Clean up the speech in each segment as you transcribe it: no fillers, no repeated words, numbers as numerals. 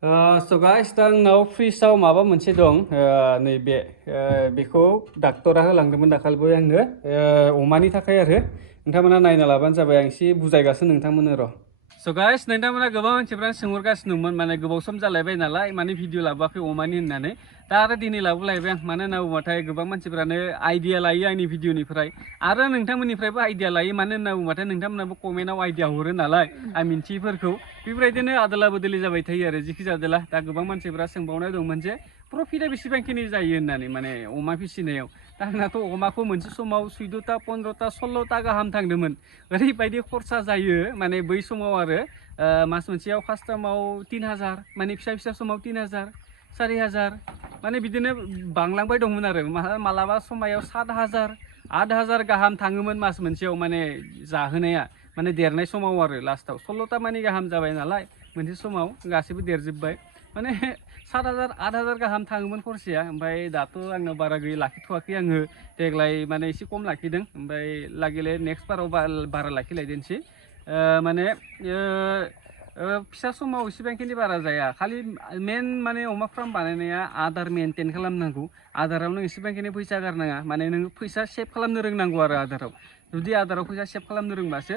स' गाइस दा आंनाव फ्रिजआव माबा मोनसे दं नैबे बेखौ डाक्टरा होलांदोंमोन दाखालिबो आंनो अमानि थाखाय आरो नोंथांमोना नायना लाबानो जाबाय आं एसे बुजायगासिनो नोंथांमोननो र' स' गाइस नोंथांमोना गोबां मानसिफ्रा सोंहरगासिनो दंमोन माने गोबाव सम जालायबाय नालाय माने भिडिअ लाबोआखै अमानि होननानै दा आरो दिनै लाबोलायबाय आं मानो होनना बुङोबाथाय गोबां मानसिफ्रानो आइडिया लायो आंनि भिडिअनिफ्राय आरो नोंथांमोननिफ्रायबो आइडिया लायो मानो होनना बुङोबाथाय नोंथांमोनाबो कमेन्टआव आइडिया हरो नालाय आं मिन्थियैफोरखौ बेबायदिनो आदोला बदोलि जाबाय थायो आरो जिखि जादोला दा गोबां मानसिफ्रा सोंबावनाय दंमोन जे प्रफिटआ बेसेबांखिनि जायो होननानै माने अमा फिसिनायाव दा आंनाथ' अमाखौ मोनसे समाव 14ता 15ता 16ता गाहाम थांदोंमोन ओरैबायदि खरसा जायो माने बै समाव आरो मास मोनसेयाव फार्स्ट टाइमाव 3000 माने फिसा फिसा समाव 3000 4000 माने बिदिनो बांलांबाय दंमोन आरो मालाबा समायाव 7000 8000 गाहाम थाङोमोन मास मोनसेयाव माने जाहोनाया माने देरनाय समाव आरो लास्टाव 16ता मानि गाहाम जाबाय नालाय मोनसे समाव गासैबो देरजोब्बाय माने 7000 8000 गाहाम थाङोमोन खरसाया ओमफ्राय दाथ' आंनाव बारा गैयै लाखिथ'वाखै आङो देग्लाय माने एसे खम लाखिदों ओमफ्राय लागैले नेक्स्ट बाराव बारा लाखिलायदेनसै माने फिसा समाव इसेबांखिनि बारा जाया खालि मेन माने अमा फार्म बानायनाया आदार मेनटेन खालामनांगौ आदाराव नों इसेबांखिनि फैसा गारनाङा माने नों फैसा सेभ खालामनो रोंनांगौ आरो आदाराव जुदि आदाराव फैसा सेभ खालामनो रोंबासो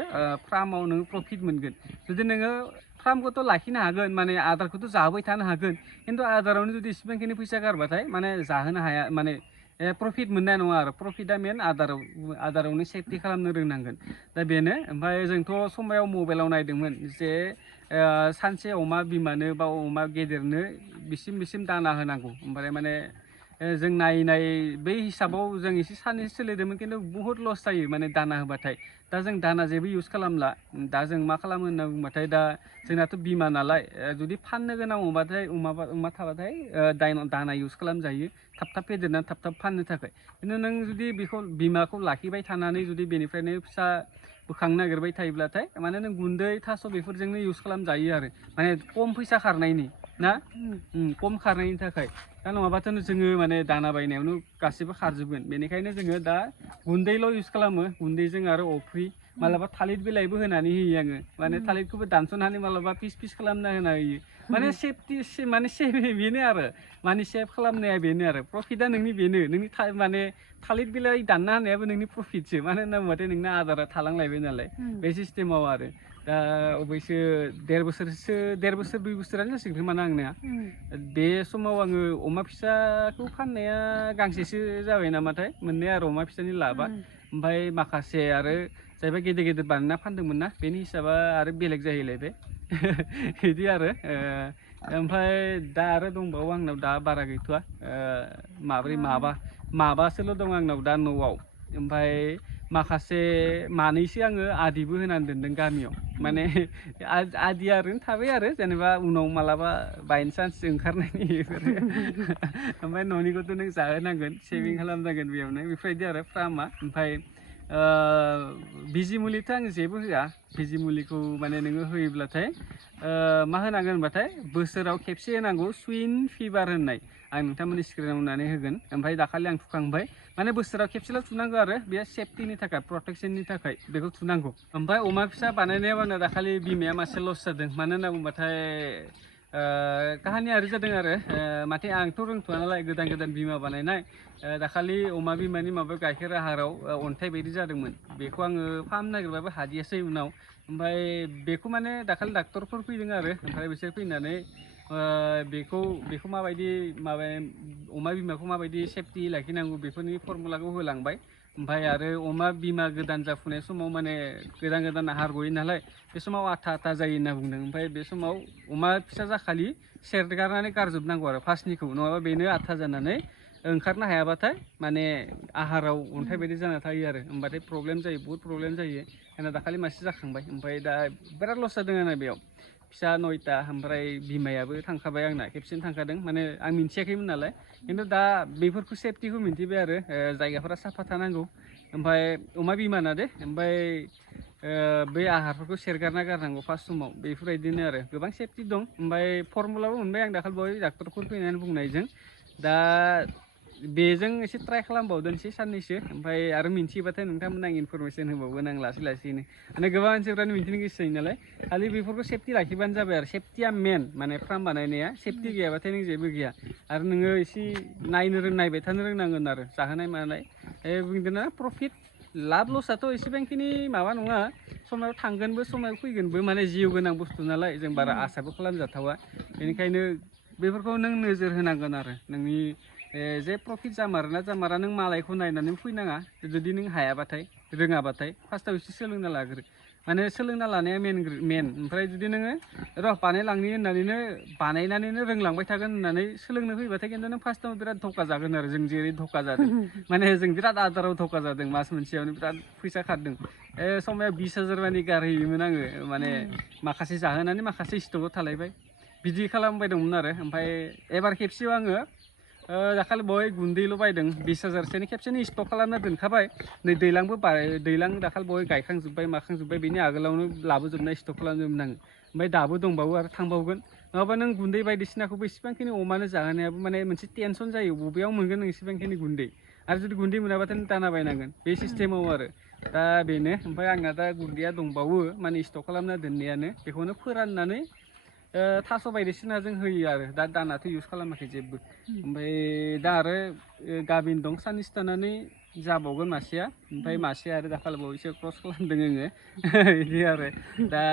फार्माव नोङो प्रफिट मोनगोन जुदि नोङो फार्मखौथ' लाखिनो हागोन माने आदारखौथ' जाहोबाय थानो हागोन खिन्थु आदारावनो जुदि इसेबांखिनि फैसा गारबाथाय माने जाहोनो हाया माने प्रफिट मोननाय नङा आरो प्रफिटआ मेन आदारावनो सेफटि खालामनो रोंनांगोन दा बेनो ओमफ्राय जोंथ' समायाव मबाइलाव नायदोंमोन जे सानसे अमा बिमानो बा अमा गेदेरनो बिसिम दाना होनांगौ ओमफ्राय माने जों नायै बै हिसाबाव जों एसे सानैसो सोलिदोंमोन खिन्थु बुहुत लस जायो माने दाना होबाथाय दा जों दाना जेबो इउज खालामला दा जों मा खालामो होनना बुंबाथाय दा जोंनाथ' बिमा नालाय जुदि फाननो गोनां अमा थाबाथाय दाना इउज खालामजायो थाब थाब फेदेरनानै थाब थाब फाननो थाखाय खिन्थु नों जुदि बेखौ बिमाखौ लाखिबाय थानानै जुदि बेनिफ्रायनो फिसा बोखांनो नागिरबाय थायोब्लाथाय माने नों गुन्दै थास' बेफोरजोंनो इउज खालामजायो आरो माने खम फैसा खारनायनि ना खम खारनायनि थाखाय दा नङाबाथ' जोङो माने दाना बायनायावनो गासैबो खारजोबगोन बेनिखायनो जोङो दा गुन्दैल' इउज खालामो गुन्दैजों आरो अफ्रि मालाबा थालिर बिलाइबो होनानै होयो आङो माने थालिरखौबो दानस'नानै मालाबा पिस खालामना होना होयो माने सेफटि माने बेनो आरो माने सेभ खालामनाया बेनो आरो प्रफिटआ नोंनि बेनो नोंनि माने थालिर बिलाइ दानना होनायाबो नोंनि प्रफिटसो मानो होनना बुङोबाथाय नोंना आदारा थालांलायबाय नालाय बे सिस्टेमाव आरो दा अबयसे देर बोसोर 2 बोसोरानो जासिगोन खोमा आंनिया बे समाव आङो अमा फिसाखौ फाननाया गांसेसो जाबाय नामाथाय मोननाय आरो अमा फिसानि लाबा ओमफ्राय माखासे आरो जायबा गेदेर गेदेर बानायना फानदोंमोन ना बेनि हिसाबा आरो बेलेग जाहैलायबाय बिदि आरो ओमफ्राय दा आरो दंबावो आंनाव दा बारा गैथ'वा माबासोल' दं आंनाव दा न'आव ओमफ्राय माखासे मानैसो आङो आदिबो होनानै दोनदों गामियाव माने आदिया ओरैनो थाबाय आरो जेनेबा उनाव मालाबा बायचान्स ओंखारनायनि बेफोरो ओमफ्राय न'निखौथ' नों जाहोनांगोन सेभिं खालामनांगोन बेयावनो बेफोरबायदि आरो फार्मा ओमफ्राय बिजि मुलिथ' आं जेबो होआ बिजि मुलिखौ माने नोङो होयोब्लाथाय मा होनांगोन होनबाथाय बोसोराव खेबसे होनांगौ सुइन फिभार होननाय आं नोंथांमोननि स्क्रिनाव होनानै होगोन ओमफ्राय दाखालि आं थुखांबाय माने बोसोराव खेबसेल' थुनांगौ आरो बे सेफटिनि थाखाय प्रटेक्सननि थाखाय बेखौ थुनांगौ ओमफ्राय अमा फिसा बानायनायाव आंना दाखालि बिमाया मासे लस जादों मानो होनना बुंबाथाय काहानिया ओरै जादों आरो माथो आंथ' रोंथ'वा नालाय गोदान बिमा बानायनाय दाखालि अमा बिमानि माबायाव गाइखेर आहाराव अन्थाइ बायदि जादोंमोन बेखौ आङो फाहामनो नागिरबाबो हादियासै उनाव ओमफ्राय बेखौ माने दाखालि डाक्टरफोर फैदों आरो ओमफ्राय बिसोर फैनानै बेखौ माबायदि अमा बिमाखौ माबायदि सेफटि लाखिनांगौ बेफोरनि फर्मुलाखौ होलांबाय ओमफ्राय आरो अमा बिमा गोदान जाफुनाय समाव माने गोदान आहार गयो नालाय बे समाव आथा जायो होनना बुंदों ओमफ्राय बे समाव अमा फिसा जाखालि सेरगारनानै गारजोबनांगौ आरो फार्स्टनिखौ नङाबा बेनो आथा जानानै ओंखारनो हायाबाथाय माने आहाराव अन्थाइ बायदि जाना थायो आरो होमबाथाय प्रब्लेम जायो बहुद प्रब्लेम जायो आंना दाखालि मासे जाखांबाय ओमफ्राय दा बिराद लस जादों आंना बेयाव फिसा 9ता ओमफ्राय बिमायाबो थांखाबाय आंना खेबसेनो थांखादों माने आं मिन्थियाखैमोन नालाय खिन्थु दा बेफोरखौ सेफटिखौ मिन्थिबाय आरो जायगाफोरा साफा थानांगौ ओमफ्राय अमा बिमाना दे ओमफ्राय बे आहारफोरखौ सेरगारना गारनांगौ फार्स्ट समाव बेफोरबायदिनो आरो गोबां सेफटि दं ओमफ्राय फर्मुलाबो मोनबाय आं दाखालि बावै डाक्टरफोर फैनानै बुंनायजों दा बेजों एसे ट्राइ खालामबावदोंसै साननैसो ओमफ्राय आरो मिन्थिबाथाय नोंथांमोन आं इनफरमेसन होबावगोन आं लासै लासैनो माने गोबां मानसिफ्रानो मिन्थिनो गोसो जायो नालाय खालि बेफोरखौ सेफटि लाखिबानो जाबाय आरो सेफटिया मेन माने फार्म बानायनाया सेफटि गैयाबाथाय नों जेबो गैया आरो नोङो एसे नायबाय थानो रोंनांगोन आरो जाहोनाय मानाय बुंदोंना प्रफिट लाब लसआथ' एसेबांखिनि माबा नङा समाव थांगोनबो समाव फैगोनबो माने जिउ गोनां बुस्थु नालाय जों बारा आसाबो खालामजाथावा बेनिखायनो बेफोरखौ नों नोजोर होनांगोन आरो नोंनि जे प्रफिट जामारा नों मालायखौ नायनानै फैनाङा जुदि नों हायाबाथाय रोङाबाथाय फार्स्टआव एसे सोलोंना लाग्रो माने सोलोंना लानाया मेन ओमफ्राय जुदि नोङो र' बानायलांनि होननानैनो बानायनानैनो रोंलांबाय थागोन होननानै सोलोंनो फैबाथाय खिन्थु नों फार्स्टआव बिराद धक्का जागोन आरो जों जेरै धक्का जादों माने जों बिराद आदाराव धक्का जादों मास मोनसेयावनो बिराद फैसा खारदों समाव 20,000 मानि गारहैयोमोन आङो माने माखासे जाहोनानै माखासे स्टकआव थालायबाय बिदि खालामबाय दंमोन आरो ओमफ्राय एबार खेबसेयाव आङो दाखालि बय गुन्दैल' बायदों 20,000सोनि खेबसेनो स्टक खालामना दोनखाबाय नै दैलां दाखालि बय गायखांजोब्बाय माखांजोब्बाय बेनि आगोलावनो लाबोजोबनाय स्टक खालामजोबनो आङो ओमफ्राय दाबो दंबावो आरो थांबावगोन नङाबा नों गुन्दै बायदिसिनाखौबो इसेबांखिनि अमानो जाहोनायाबो माने मोनसे टेनसन जायो बबेयाव मोनगोन नों इसेबांखिनि गुन्दै आरो जुदि गुन्दै मोनाबाथाय नों दाना बायनांगोन बे सिस्टेमाव आरो दा बेनो ओमफ्राय आंना दा गुन्दैया दंबावो माने स्टक खालामना दोननायानो बेखौनो फोराननानै थास' बायदिसिनाजों होयो आरो दा दानाथ' इउज खालामाखै जेबो ओमफ्राय दा आरो गाभिन दं साननैसो थानानै जाबावगोन मासेया ओमफ्राय मासेया आरो दाखालिबावैसो क्रस खालामदों आङो बिदि आरो दा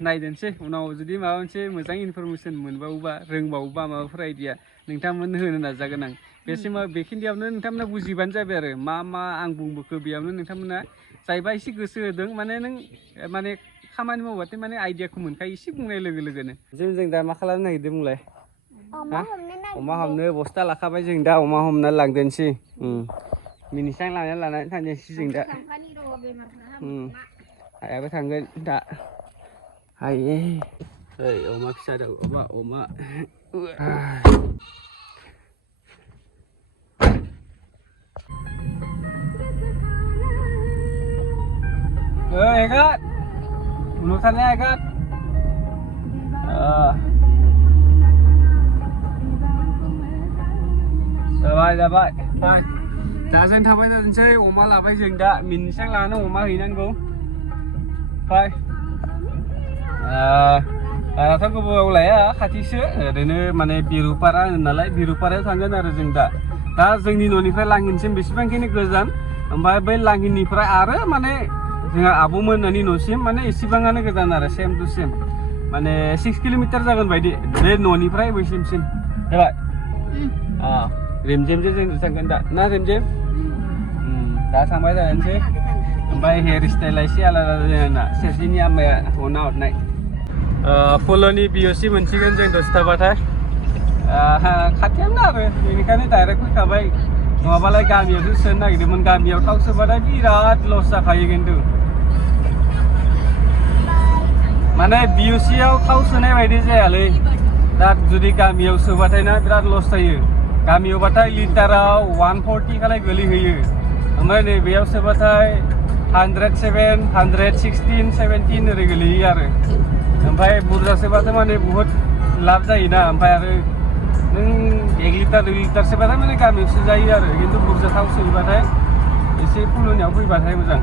नायदोंसै उनाव जुदि माबा मोनसे मोजां इनफरमेसन मोनबावोबा रोंबावोबा माबाफोर आइडिया नोंथांमोननो होनो नाजागोन आं बेखिनियावनो नोंथांमोना बुजिबानो जाबाय आरो मा आं बुंबोखो बेयावनो नोंथांमोना जायबा एसे गोसो होदों माने नों माने खामानि मावबाथाय माने आइडियाखौ मोनखायो एसे बुंनाय लोगो लोगोनो जों दा मा खालामनो नागिरदों बुंलाय अमा हमनो बस्था लाखाबाय जों दा अमा हमना लांदोंसै मिनिसां लानानै थांनोसै जों दा आयाबो थांगोन दा हायो अमा फिसा दं अमा Egat urusannya Egat जाबाय दा जों थाबाय थानोसै अमा लाबाय जों दा मिनिसां लानानै अमा हैनांगौ फाय दाथ' गोबाव लाया खाथिसो ओरैनो माने बिरुपारा नालाय बिरुपारायाव थांगोन आरो जों दा जोंनि न'निफ्राय लांगिनसिम बेसेबांखिनि गोजान ओमफ्राय बै लांगिननिफ्राय आरो माने जोंहा आब'मोननि न'सिम माने एसेबाङानो गोजान आरो सेम टु सेम माने 6 किल'मिटार जागोन बायदि बे न'निफ्राय बैसिम जाबाय रेमजेमजों जों थांगोन दा ना रेमजेम दा थांबाय थानोसै ओमफ्राय हेयार स्टाइला एसे आलादा जोंना सेरजिनि आमाया हना हरनाय फल'नि बिअसि मोनसिगोन जों दसथाबाथाय खाथियावनो आरो बेनिखायनो डाइरेक्ट फैखाबाय नङाबालाय गामियावसो सोनो नागिरदोंमोन गामियाव थाव सोबाथाय बिराद लस जाखायो खिन्थु माने बिअसियाव थाव सोनाय बायदि जायालै दा जुदि गामियाव सोबाथाय ना बिराद लस जायो गामियावबाथाय लिटाराव 140 खालाय गोलैहैयो ओमफ्राय नैबेयाव सोबाथाय 107 116 17 ओरै गोलैयो आरो ओमफ्राय बुरजा सोबाथाय माने बुहुत लाब जायोना ओमफ्राय आरो नों 1 लिटार 2 लिटार सोबाथाय माने गामियावसो जायो आरो खिन्थु बुरजा थाव सोयोबाथाय एसे फुलुनियाव फैबाथाय मोजां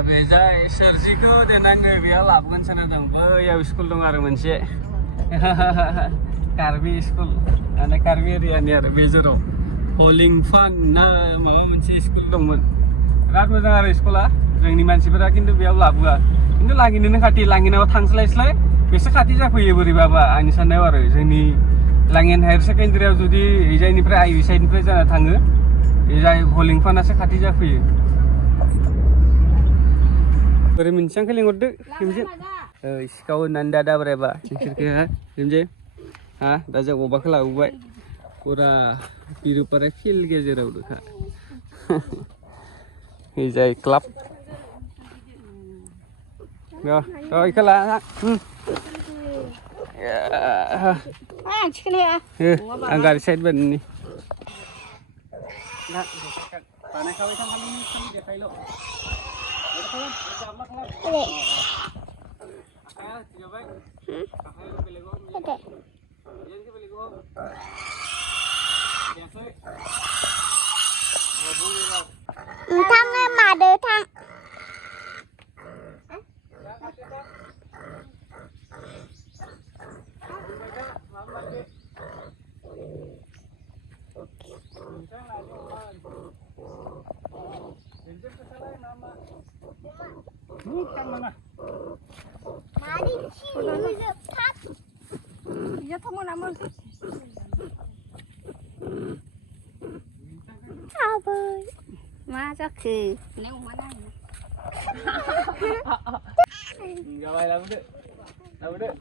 बेजाय सोरजिखौ देनाङो बेयाव लाबोगोन साना दं बैयाव स्कुल दं आरो मोनसे कार्बि स्कुल माने कार्बि एरियानि आरो बेजोराव हलिंफान ना माबा मोनसे स्कुल दंमोन बिराद मोजां आरो स्कुला जोंनि मानसिफोरा खिन्थु बेयाव लाबोआ खिन्थु लांगिनोनो खाथि लांगिनाव थांस्लायस्लाय बेसे खाथि जाफैयो बोरैबाबा आंनि साननायाव आरो जोंनि लांगिन हायार सेकेन्डारियाव जुदि एजायनिफ्राय आइ साइडनिफ्राय जाना थाङो एजाय हलिंफानासो खाथि जाफैयो बोरै मिनसांखौ लिंहरदो रिमजेम सिखाव होननानै दा दाब्रायबा नोंसोरखो रिमजेम दा जों अमाखौ लाबोबाय फुरा बिरुपारा फिल्ड गेजेराव दोखा जाय क्लाब इखौ ला आं गारि साइड बाननि बानायखाबाय थां खालि देखायल' खालाम जाब्ला खालाम आखाया होजाबाय आखाया बेलेगाव बेजोंसो बेलेगाव देयाखै थाङो मादो थां Mari sini tak. Iya kamu nama. Apa? Masa ke? Neng mana ini? Enggak baik lah, udah.